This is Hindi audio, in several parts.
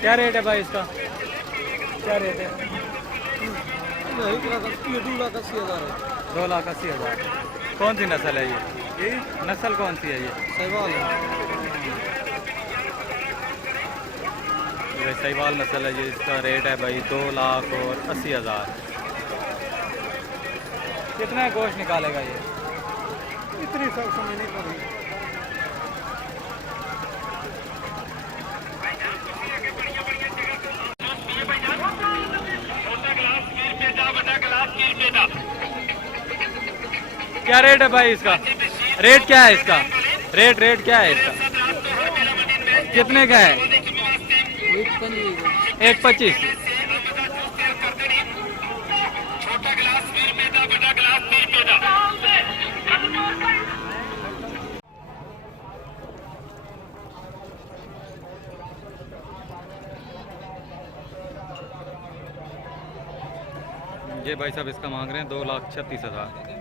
क्या रेट है भाई इसका? क्या रेट है? 2,80,000 है। कौन सी नस्ल है ये? नस्ल कौन सी है ये? सहवाल है। ये सहवाल नस्ल है ये। इसका रेट है भाई 2,80,000। कितना गोश्त निकालेगा ये? इतनी सब समय नहीं करेंगे। क्या रेट है भाई इसका? रेट क्या है इसका? रेट क्या है इसका? कितने का है? 1,25। ये भाई साहब इसका मांग रहे हैं 2,36,000।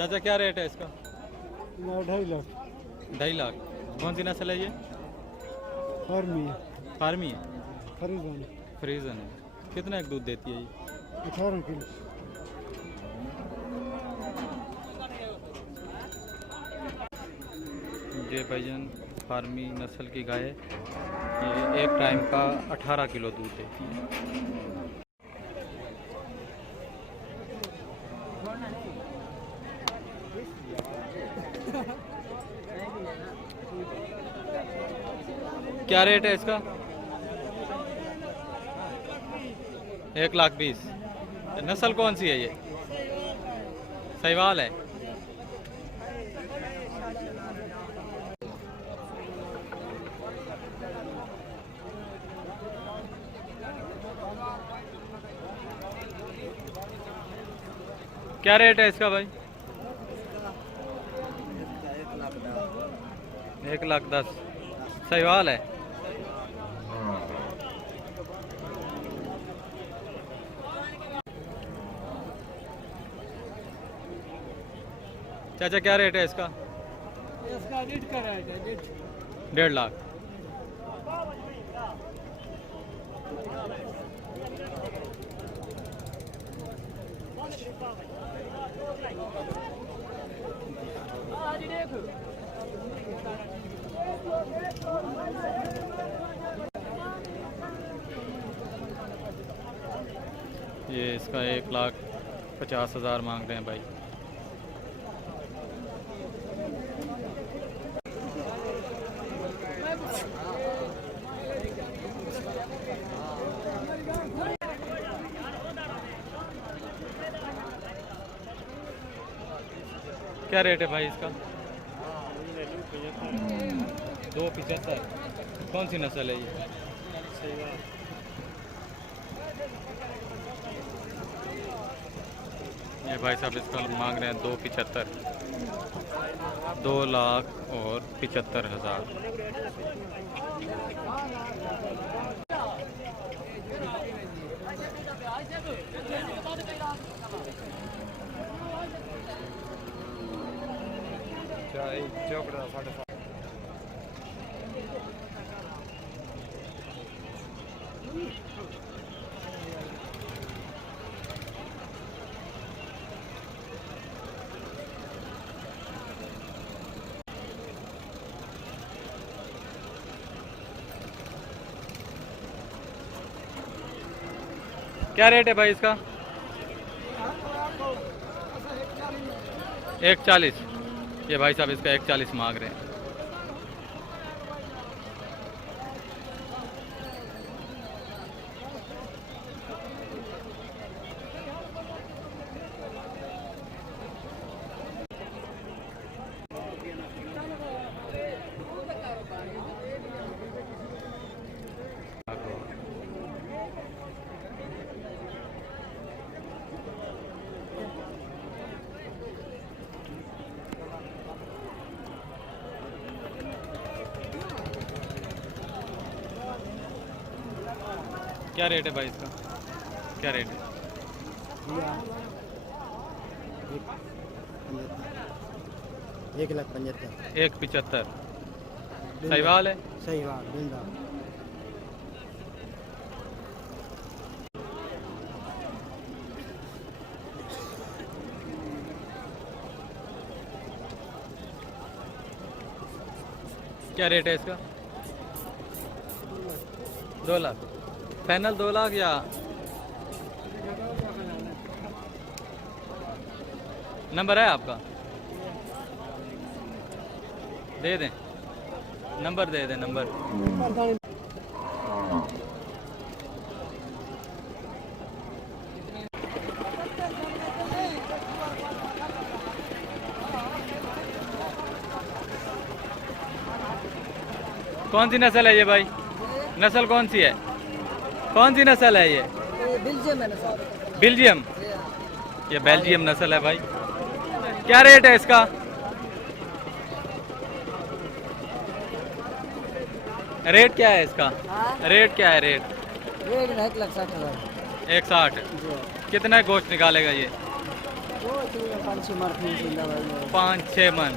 चाचा क्या रेट है इसका? 2.5 लाख। 2.5 लाख। कौन सी नस्ल है ये? फार्मी है। फार्मी है? फरीजन। फ्रीजन है। कितना एक दूध देती है ये? 18 किलो। ये भाईजान फार्मी नस्ल की गाय है। ये एक टाइम का 18 किलो दूध देती है। क्या रेट है इसका? 1,20,000। नस्ल कौन सी है ये? सहवाल है? क्या रेट है इसका भाई? 1,10,000। सहवाल है? चाचा क्या रेट है इसका? इसका 1.5 लाख। ये इसका 1,50,000 मांग रहे हैं भाई। क्या रेट है भाई इसका? 275। कौन सी नस्ल है ये? ये भाई साहब इसका मांग रहे हैं 275, 2,75,000। क्या रेट है भाई इसका? 140। ये भाई साहब इसका 140 मांग रहे हैं। क्या रेट है भाई इसका? क्या रेट है? 1,75,000। 175। सहीवाल है? सही बात बिंदा। क्या रेट है इसका? 2 लाख फाइनल? 2 लाख या नंबर है आपका? दे दें, नंबर दे दें, नंबर। कौन सी नस्ल है ये भाई? नस्ल कौन सी है? कौन सी नस्ल है ये? बेल्जियम है ना। बेल्जियम? ये बेल्जियम नस्ल है भाई। क्या रेट है इसका? रेट क्या है इसका? रेट क्या है? रेट 1,60,000। 160। कितना गोश्त निकालेगा ये? 5-6 मन।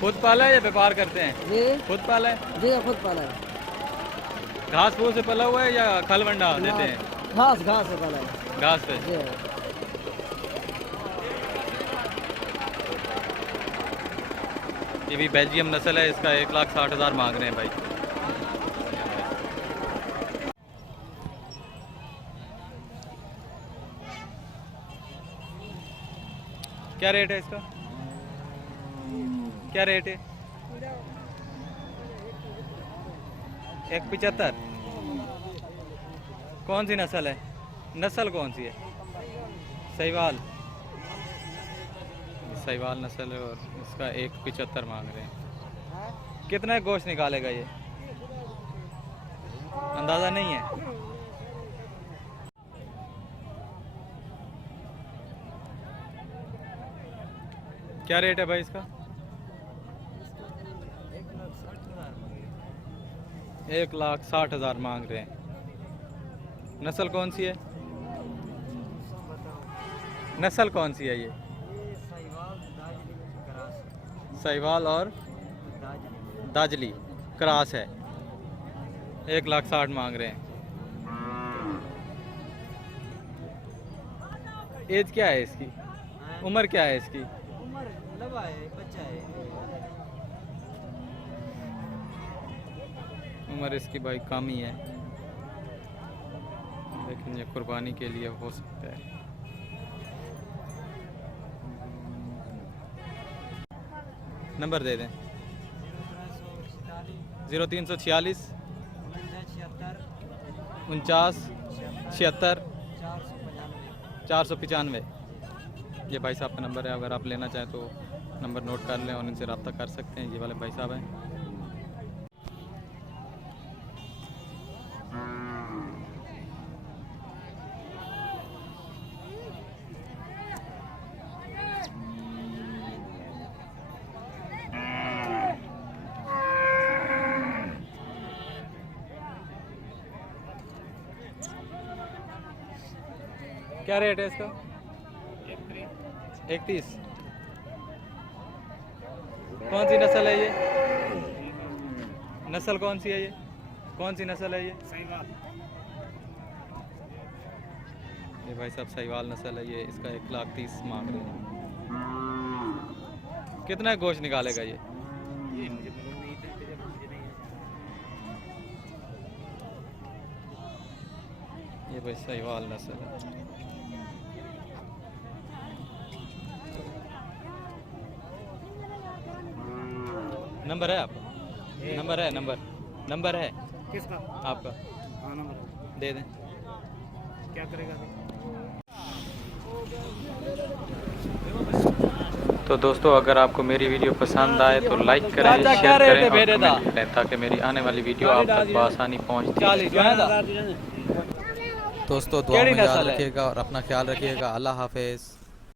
खुद पाला है या व्यापार करते हैं? जी खुद पाला है? जी खुद पाला है। घास फूस से पला हुआ है या खल वंडा देते हैं? घास से पाला है। घास पे। जी ये भी बेल्जियम नस्ल है। इसका 1,60,000 मांग रहे हैं भाई। क्या रेट है इसका? क्या रेट है? 175। कौन सी नस्ल है? नस्ल कौन सी है? सहीवाल। सहीवाल नस्ल है और इसका 175 मांग रहे हैं। कितना गोश्त निकालेगा ये? अंदाज़ा नहीं है। क्या रेट है भाई इसका? 1,60,000 मांग रहे हैं। नस्ल कौन सी है? नस्ल कौन सी है ये? सहीवाल और दाजली क्रॉस है। 1,60,000 मांग रहे हैं। एज क्या है इसकी? उम्र क्या है इसकी? लबा है, बच्चा है। उम्र इसकी भाई कम ही है, लेकिन ये कुर्बानी के लिए हो सकता है। नंबर दे दें। 0346 49 76 495। ये भाई साहब का नंबर है, अगर आप लेना चाहें तो नंबर नोट कर लें और इनसे रब्ता कर सकते हैं। ये वाले भाई साहब हैं। क्या रेट है इसका? 31। कौन सी नस्ल है ये? नस्ल कौन सी है ये? कौन सी नस्ल है ये? ये भाई साहब साहिवाल नस्ल है ये। इसका 1,30,000 मांग रहे हैं। कितना गोश्त निकालेगा ये? ये भाई साहिवाल नस्ल है। नंबर है आपका? नंबर है? नंबर है किसका? आपका? हाँ नंबर दे दें। क्या करेगा? तो दोस्तों, अगर आपको मेरी वीडियो पसंद आए तो लाइक करें, शेयर करें और कमेंट करें, ताकि मेरी आने वाली वीडियो आप तक बआसानी पहुंचती है। दोस्तों दुआ में याद रखिएगा और अपना ख्याल रखिएगा। अल्लाह हाफिज़।